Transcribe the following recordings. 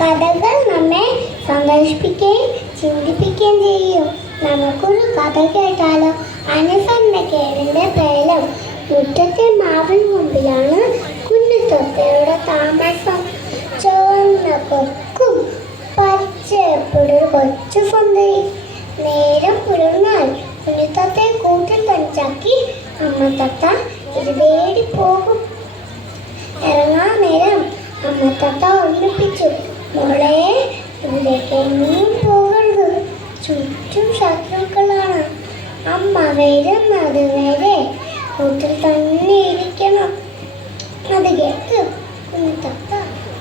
കഥകൾ നമ്മെ സന്തോഷിപ്പിക്കുകയും ചിന്തിപ്പിക്കുകയും ചെയ്യും. നമുക്കൊരു കഥ കേട്ടാലോ? അനുസരണക്കേടിന്റെ പേലം. മുറ്റത്തെ മാവിൻ മുമ്പിലാണ് കുഞ്ഞിത്തത്തയുടെ താമസം. ചുവന്ന കൊക്കും പച്ചപ്പൊടൊരു കൊച്ചു സുന്ദരി. നേരം പുലർന്നാൽ കുഞ്ഞിത്തത്തയെ കൂട്ടിൽ തനിച്ചാക്കി അമ്മ തത്ത ഇരുതേടി പോകും. ഇറങ്ങാൻ നേരം അമ്മ തത്ത ഓർമ്മിപ്പിച്ചു, മോളെ ദൂരേക്കെങ്ങും പോകരുത്, ചുറ്റും ശത്രുക്കളാണ്. അമ്മ വരുന്നത് വരെ കൂട്ടിൽ തന്നെ ഇരിക്കണം. അത് കേട്ട് കുഞ്ഞിത്തത്ത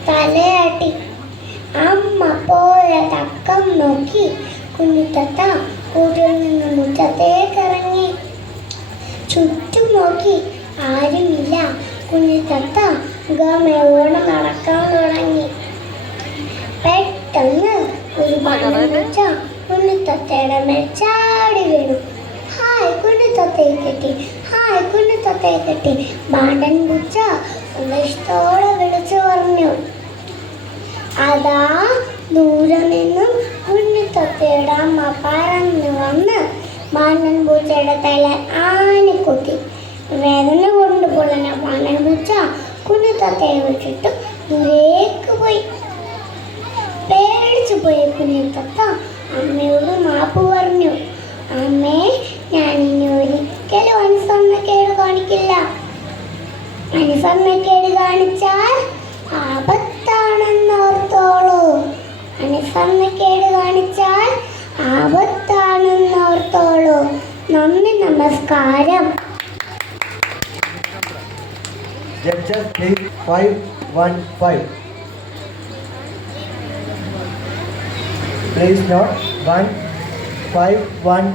തലയാട്ടി. അമ്മ പോയ തക്കം നോക്കി കുഞ്ഞിത്തത്ത കൂട്ടിൽ നിന്ന് മുറ്റത്തേക്ക് ഇറങ്ങി. ചുറ്റും നോക്കി, ആരുമില്ല. കുഞ്ഞിത്തത്ത ഗമയോടെ നടക്കാൻ തുടങ്ങി. പെട്ടെന്ന് ഒരു പൂച്ച കുഞ്ഞിത്തത്തയുടെ മേൽ ചാടി വീണു. ഹായ് കുഞ്ഞിത്തത്തയെ കിട്ടി, ഹായ് കുഞ്ഞിത്തത്തയെ കിട്ടി. ബാണ്ടൻ പൂച്ച സന്തോഷത്തോടെ വിളിച്ചു പറഞ്ഞു. അതാ ദൂരെ നിന്നും കുഞ്ഞിത്തത്തയുടെ അമ്മ പറന്നു വന്ന് ബാണ്ടൻ പൂച്ചയുടെ തല ആനിക്കുത്തി. വേദന കൊണ്ട് പൊള്ളുന്ന ബാണ്ടൻ പൂച്ച കുഞ്ഞിത്തത്തയെ വിട്ടിട്ട് ദൂരേക്ക് പോയി. പേടിച്ചു പോയ കുഞ്ഞിത്തത്ത അമ്മയോട് മാപ്പ് പറഞ്ഞു. അമ്മേ, ഞാൻ ഇനി ഒരിക്കലും അനുസരണക്കേട് കാണിക്കില്ല. അനുസരണക്കേട് കാണിച്ചാൽ ആപത്താണെന്നോർത്തോളൂ. അനുസരണക്കേട് കാണിച്ചാൽ ആപത്താണെന്നോർത്തോളൂ. നന്ദി, നമസ്കാരം. Judges please 515. Please note 1 5 1